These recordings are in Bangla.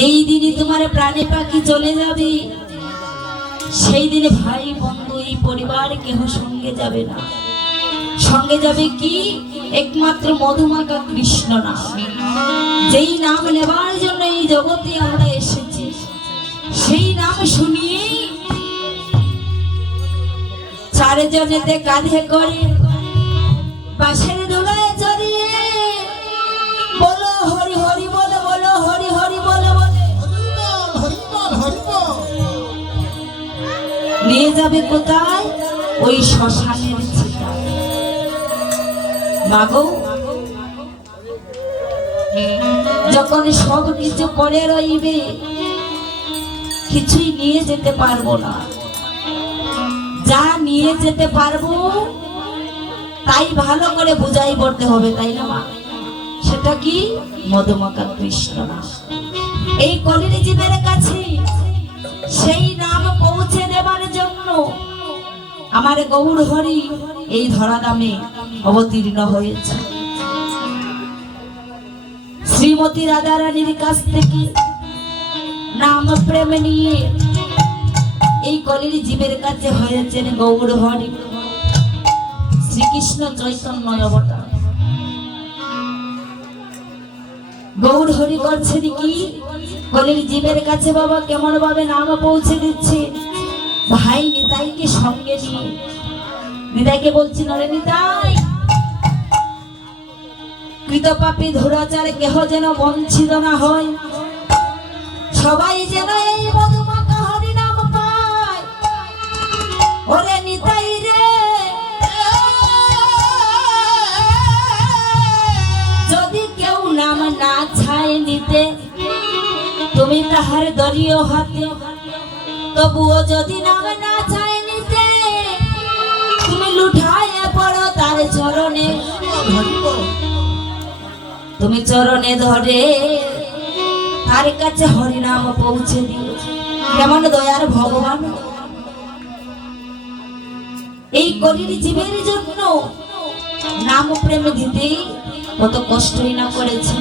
যেই দিনই তোমার প্রাণী পাখি চলে যাবে সেই দিনে ভাই বন্ধু এই পরিবার কেহ সঙ্গে যাবে না। সঙ্গে যাবে কি? একমাত্র মধুমাখা কৃষ্ণ নাম। যেই নাম নেবার জন্য এই জগতে আমরা এসেছি, সেই নাম শুনিয়ে চারজনেতে কাঁধে করে পাশের দোলায় চড়িয়ে বলো হরি হরি বলো, বলো হরি হরি বলো, নিয়ে যাবে কোথায়? ওই শ্মশানের চিতা। মাগো, যখন সব কিছু করে রইবে, কিছুই নিয়ে যেতে পারবো না। যা নিয়ে যেতে পারবো তাই ভালো করে বুঝাই পড়তে হবে, তাই না মা? সেটা কি? মধুমাখা কৃষ্ণ নাম। এই কলির জীবের কাছে সেই নাম পৌঁছে দেবার জন্য আমার গৌর হরি এই ধরাধামে অবতীর্ণ হয়েছে। শ্রীমতী রাধা রানীর কাছ থেকে নাম প্রেম নিয়ে এই কলির জীবের কাছে হয়েছেন গৌর হরি শ্রীকৃষ্ণ চৈতন্য অবতার। গৌর হরি করছেন কি? কলির জীবের কাছে বাবা কেমন ভাবে নাম পৌঁছে দিচ্ছে। ভাই নিতাইকে সঙ্গে নিয়ে নিতাইকে বলছি, নরে নিতাই, কৃত পাপী ধুরাচার কেহ যেন বঞ্চিত না হয়, সবাই যেন এই মধুমাখা হরি নাম পায়। ওরে নিতাই রে, যদি কেউ নাম না ছায় নিতে, তুমি তাহার দলীয় হাতে, তবুও যদি নাম না ছায় নিতে, তুমি লুঠায় পড়ো তার চরণে, তুমি চরণে ধরে তার কাছে হরিনাম পৌঁছে দিও। কেমন দয়ার ভগবান! এই কলির জীবের জন্য নাম প্রেম দিতে কত কষ্টই না করেছে।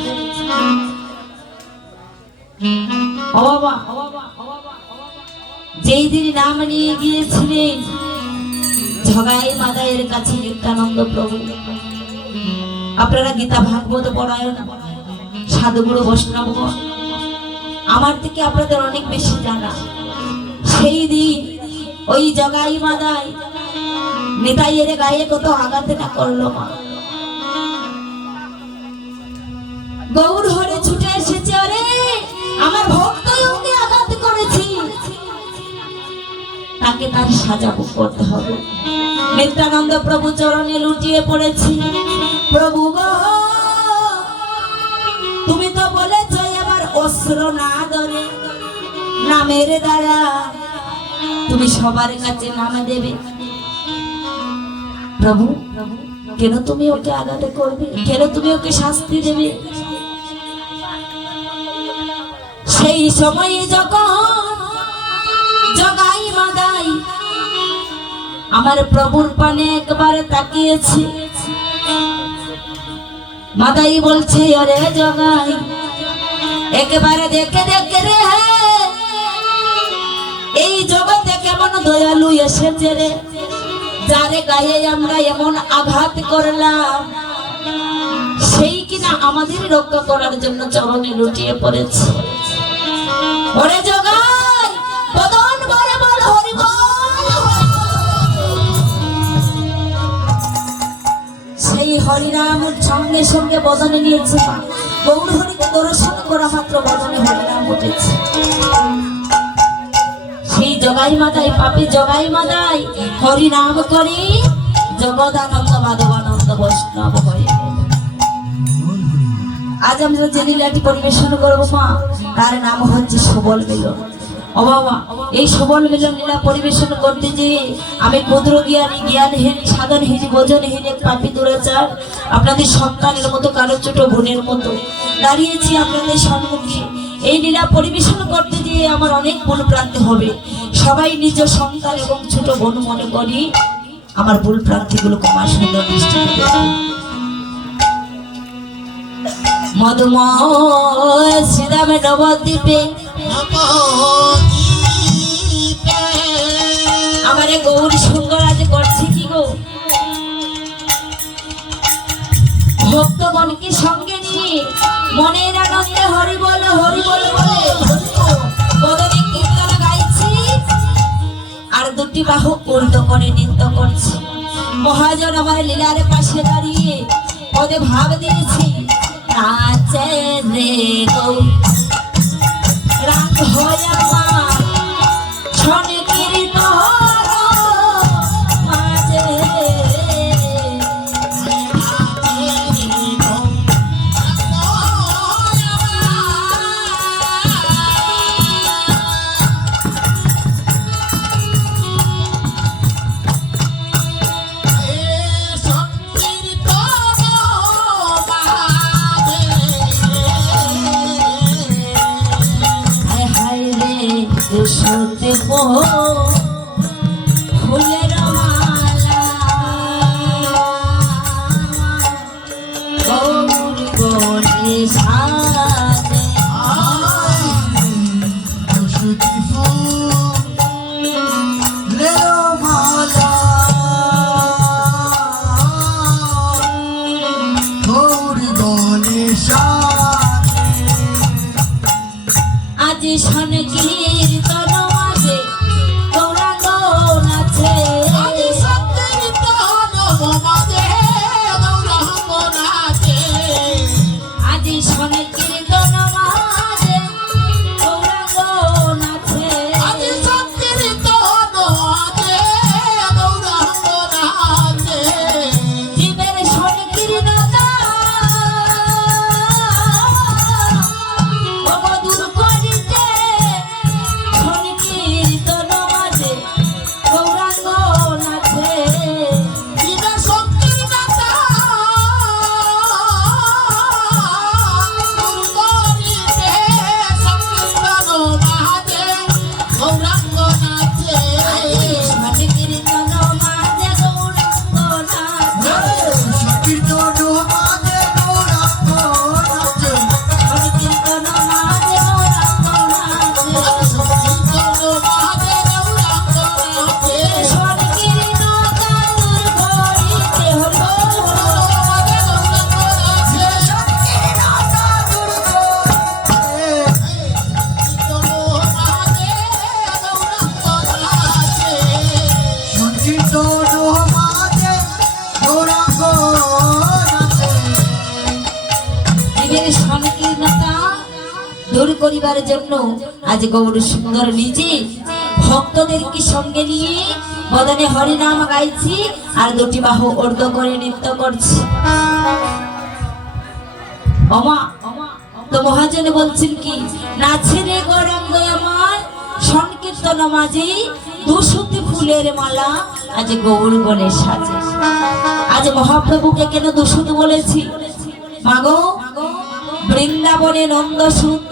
যেই দিন নাম নিয়ে গিয়েছিলেন ঝগাই মাদাইয়ের কাছে নিত্যানন্দ প্রভু, আপনারা গীতা ভাগবত পড়ায় না, সাধুগুরু বৈষ্ণব আমার থেকে আপনাদের অনেক বেশি জানা। সেই দিন ওই জগাই মাদাই নিতাইয়ের গায়ে কত আঘাতে না করলো মা। গৌর হরে ছুটে এসেছে, আরে আমার ভক্ত ওকে আঘাত করেছি, তাকে তার সাজা ভোগ করতে হবে। নিত্যানন্দ প্রভু চরণে লুটিয়ে পড়েছি, প্রভু গো, তুমি তো বলেছ এবার অস্ত্র না ধরে নামের দ্বারা তুমি সবার কাছে নাম দেবে। প্রভু, কেন তুমি ওকে আঘাত করবে? কেন তুমি ওকে শাস্তি দেবে? সেই সময়ে যখন জগাই মাদাই আমার প্রভুর পানে একবার তাকিয়েছি, মাদাই বলছে, ওরে জগাই, একেবারে দেখে দেখে রে, এই জগতে কেমন দয়ালু এসেছে রে, যারে গায়ে আমরা এমন আঘাত করলাম, সেই কিনা আমাদের রক্ষা করার জন্য চরণে লুটিয়ে পড়েছে। ওরে জগাই, বদন বলে বল হরি বল। সেই হরিনাম সঙ্গে সঙ্গে বদনে নিয়েছে মা। গৌর হরিকে দর্শন করা মাত্র বদনে হরিনাম উঠেছে। সেই জগাই মাদাই, পাপী জগাই মাদাই হরিনাম করে জগদানন্দ মাধবানন্দ বৈষ্ণব হয়ে। আজ আমরা যে লীলাটি পরিবেশন করবো মা, তার নাম হচ্ছে সবল মিলন। ও বাবা, এই সবল মিলন লীলা পরিবেশন করতে যেয়ে আমি ক্ষুদ্র জ্ঞানী, জ্ঞানহীন, সাধনহীন, বোঝনহীন এক পাপী দুরাচার আপনাদের সন্তানের মতো, কারো ছোট বোনের মতো দাঁড়িয়েছি আপনাদের সম্মুখে। এই লীলা পরিবেশন করতে যেয়ে আমার অনেক ভুল প্রান্তি হবে। সবাই নিজ সন্তান এবং ছোট বোন মনে করি, আমার ভুল প্রান্তিগুলো আমার সুন্দর দৃষ্টিতে দেখুন। মধুময় শ্রীরাম শ্রীরামে নবদ্বীপে আমারে গৌর সুন্দর আজ করছে কি গো, ভক্তগণকে সঙ্গে নিয়ে মনের আনন্দে হরি বল বলে বদনে কীর্তন গাইছি আর দুটি বাহু উল্ট করে নৃত্য করছি। মহাজন আমার লীলার পাশে দাঁড়িয়ে পদে ভাব দিয়েছি, নাচে রে গৌ রাগ হয় আমার ছনে কীর্তন মাঝে সতে ফুলের মালা গৌর গণে সাজে ফুলের মালা গৌর গণে সাজে আজ শন কীর্তন মাঝে গৌরাঙ্গ নাচে, আজ সংকীর্তন মাঝে গৌরাঙ্গ নাচে, আজ শন কীর্তন মাঝে গৌরাঙ্গ নাচে, আজ সংকীর্তন মাঝে গৌরাঙ্গ নাচে, জীবের শন কীর্তন দূর করিতে শন কীর্তন মাঝে গৌরাঙ্গ নাচে, জীবের সংকীর্তনতা দূর করিতে সংকীর্তন মাঝে গৌরাঙ্গ নাচে, শন কীর্তন মাঝে গৌরাঙ্গ নাচে, সংকীর্তন মাঝে গৌরাঙ্গ নাচে, শন কীর্তন মাঝে গৌরাঙ্গ নাচে, সংকীর্তন মাঝে গৌরাঙ্গ নাচে, শন কীর্তনতা দূর করিতে হরি বল মাঝে গৌরাঙ্গ নাচে, সংকীর্তনতা দূর জীবের সংকীর্ণতা দূর করিবার জন্য আজ গৌর সুন্দর নিজে ভক্তদেরকে সঙ্গে নিয়ে বদনে হরিনাম গাইছি আর দুটি বাহু ঊর্ধ্ব করে নৃত্য করছি। অমা তো মহাজন বলছেন কি, নাচে রে গৌরাঙ্গ আমার সংকীর্তন মাঝে দুশতি ফুলের মালা আজ গৌর গণে সাজে। আজ মহাপ্রভুকে কেন দুশুত বলেছি, মাগো বৃন্দাবনে নন্দসুত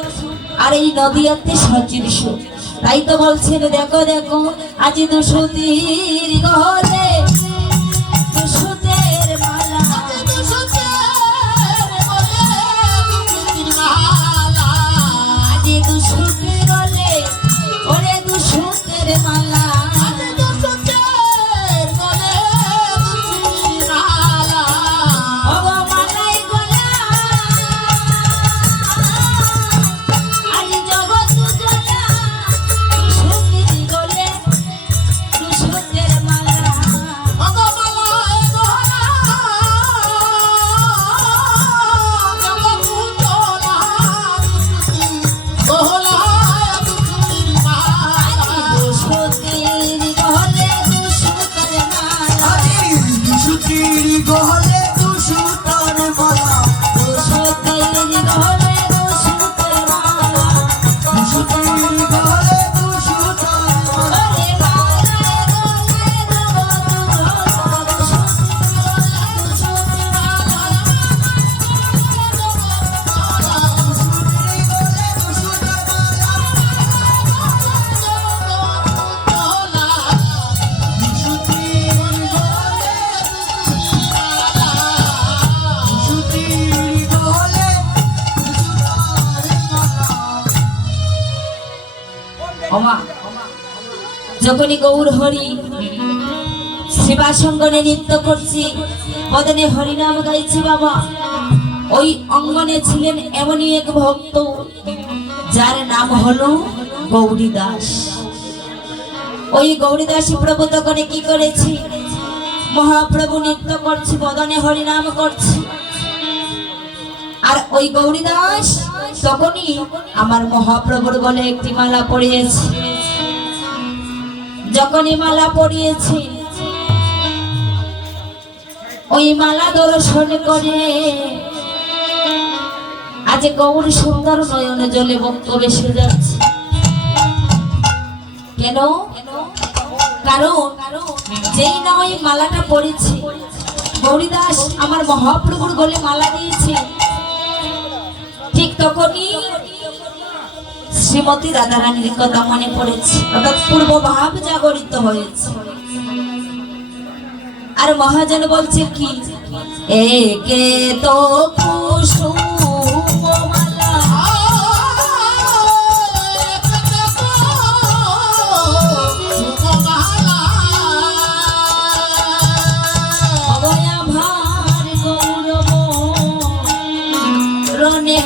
আর এই নদীয়াতে সচির সুত, তাই তো বলছেন দেখো দেখো আজ দুশুতির গলে দুশুতের মালা, আজ দুশুতের গলে ওরে দুশুতের মালা, ওমা যখনই গৌর হরি শিবাসঙ্গনে নৃত্য করছি, বদনে হরিনাম গাইছি বাবা, ওই অঙ্গনে ছিলেন এমনই এক ভক্ত যার নাম হলো গৌরী দাস। ওই গৌরী দাসী প্রভু তখন কি করেছি, মহাপ্রভু নৃত্য করছি, বদনে হরিনাম করছি, আর ওই গৌরী দাস তখনই আমার মহাপ্রভুর গলে একটি মালা পরিয়েছে। যখনই মালা পরিয়েছে, ওই মালা দর্শন করে আজ গৌর সুন্দর নয়ন জলে বক্ত বেসে যাচ্ছে। কেন? কারণ যেই না ওই মালাটা পড়েছে, গৌরী দাস আমার মহাপ্রভুর গলে মালা দিয়েছে, ঠিক তখনই শ্রীমতী রাধারানীর কথা মনে পড়েছে, অর্থাৎ পূর্ব ভাব জাগরিত হয়েছে। আর মহাজন বলছে কি, একে তো কুসুম মালা অবয়া ভার গৌরব রনে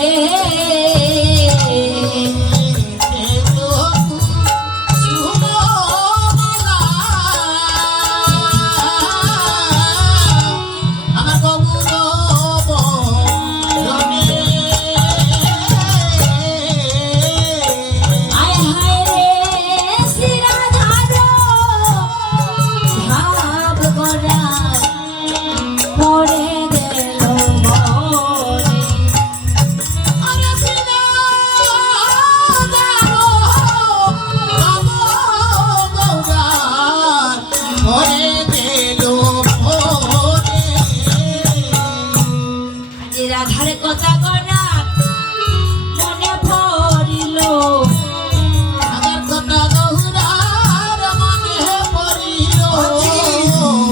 রাধার কথা করা মনে পড়িল, রাধার কথা গৌরার মনে পড়িল,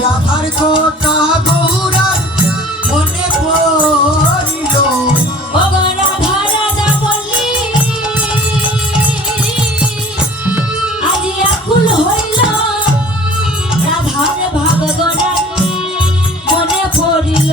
রাধার কথা গৌরার মনে পড়িল। ও রাধা রাধা বলি আজ আকুল হইল, রাধার ভাব গড়া মনে পড়িল।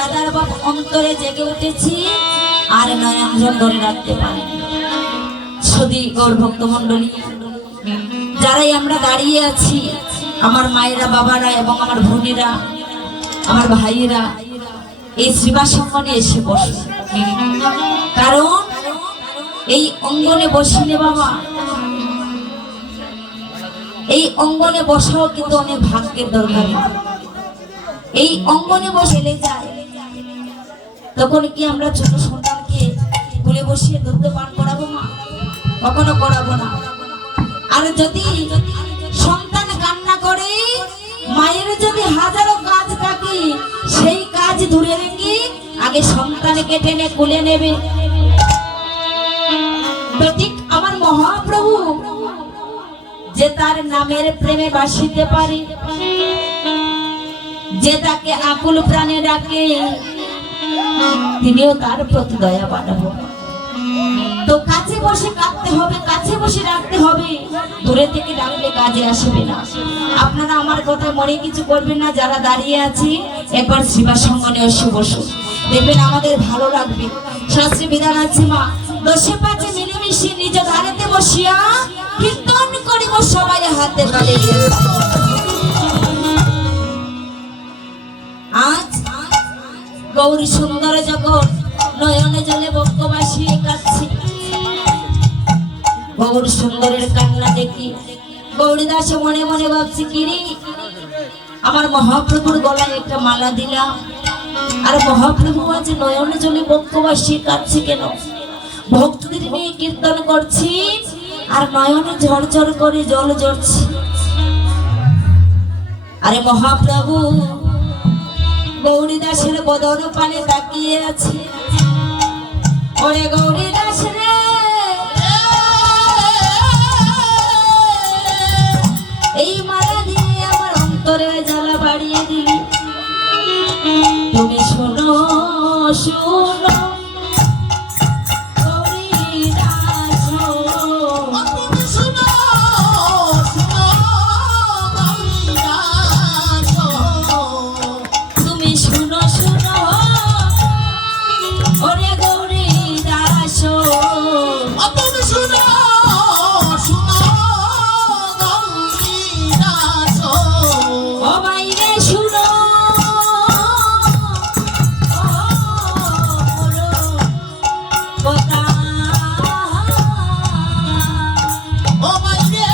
রাধার বাপ অন্তরে জেগে উঠেছি, আর নয়ন ধরে রাখতে পারেনি। শুধু গৌর ভক্ত মন্ডলী যারাই আমরা দাঁড়িয়ে আছি, আমার মায়েরা, বাবারা এবং আমার বোনেরা, আমার ভাইয়েরা, এই শ্রীবাসঙ্গনে এসে বসে। কারণ এই অঙ্গনে বসিলে বাবা, এই অঙ্গনে বসাও কিন্তু অনেক ভাগ্যের দরকার। এই অঙ্গনে বসে যায়, তখন কি আমরা ছোট সন্তানকে কোলে বসিয়ে দুধ পান করাবো মা? কখনো করাবো না। আর যদি সন্তান কান্না করে, মায়ের যদি হাজারো কাজ থাকে, সেই কাজ দূরে রেখে আগে সন্তানকে টেনে কোলে নেবে। তো ঠিক আমার মহাপ্রভু যে তার নামের প্রেমে বাসিতে পারে, যে তাকে আকুল প্রাণে ডাকে, তিনিও তার প্রতি দয়া বানাবো। তো কাছে বসে কাঁদতে হবে, কাছে বসে রাখতে হবে, দূরে থেকে ডাকলে কাজে আসবে না। আপনারা আমার কথা মনে কিছু করবেন না, যারা দাঁড়িয়ে আছি একবার শিবাসঙ্গনে এসে বসুন, দেখবেন আমাদের ভালো লাগবে। শাস্ত্রী বিধান আছে মা, দশে পাঁচে মিলেমিশে নিজ ধারেতে বসিয়া কীর্তন করিব সবাই হাতে তালে দিয়ে। আজ গৌরী সুন্দর যখন নয়নে জলে বক্ষ ভাসিয়ে কাঁদছে, গৌরী সুন্দরের কান্না দেখি গৌরীদাস মনে মনে ভাবছে, কিরে আমার মহাপ্রভুর গলায় একটা মালা দিলাম, আর মহাপ্রভু আজ নয়নে জলে বক্ষ ভাসিয়ে কাঁদছে কেন? ভক্তদের নিয়ে কীর্তন করছি আর নয়নে ঝরঝর করে জল ঝরছে। আরে মহাপ্রভু গৌরীদাসের বদন পানে তাকিয়ে আছে। ওরে গৌরীদাস রে, এই মালা দিয়ে আমার অন্তরের জ্বালা বাড়িয়ে দিলি। তুমি শোনো শোনো গৌরীদাস, তুমি শুনো শুনো গৌরীদাস, তুমি শোনো শোনো ওরে গৌরীদাস, তুমি শুনো শুনো গৌরীদাস, ও বাইরে শোনো কথা। ও মাইরে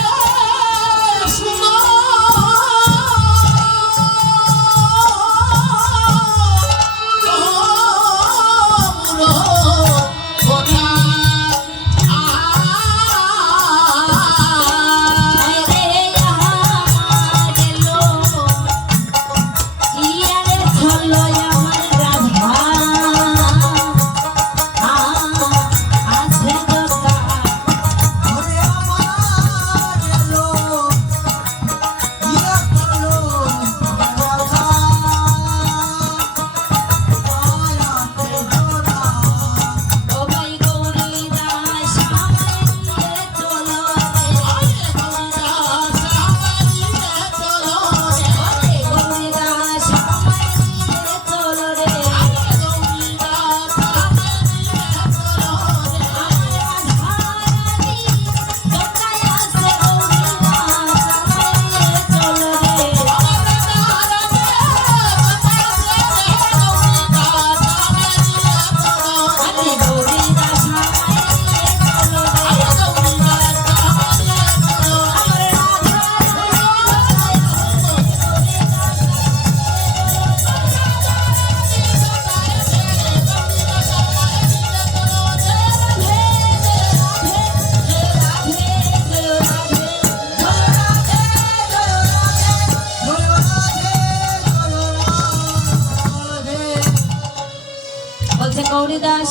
শুনো কথা। ওরে আমার এলো ইয়া করলো রাধা, আয়াতে জোড়া। বলছে গৌরীদাস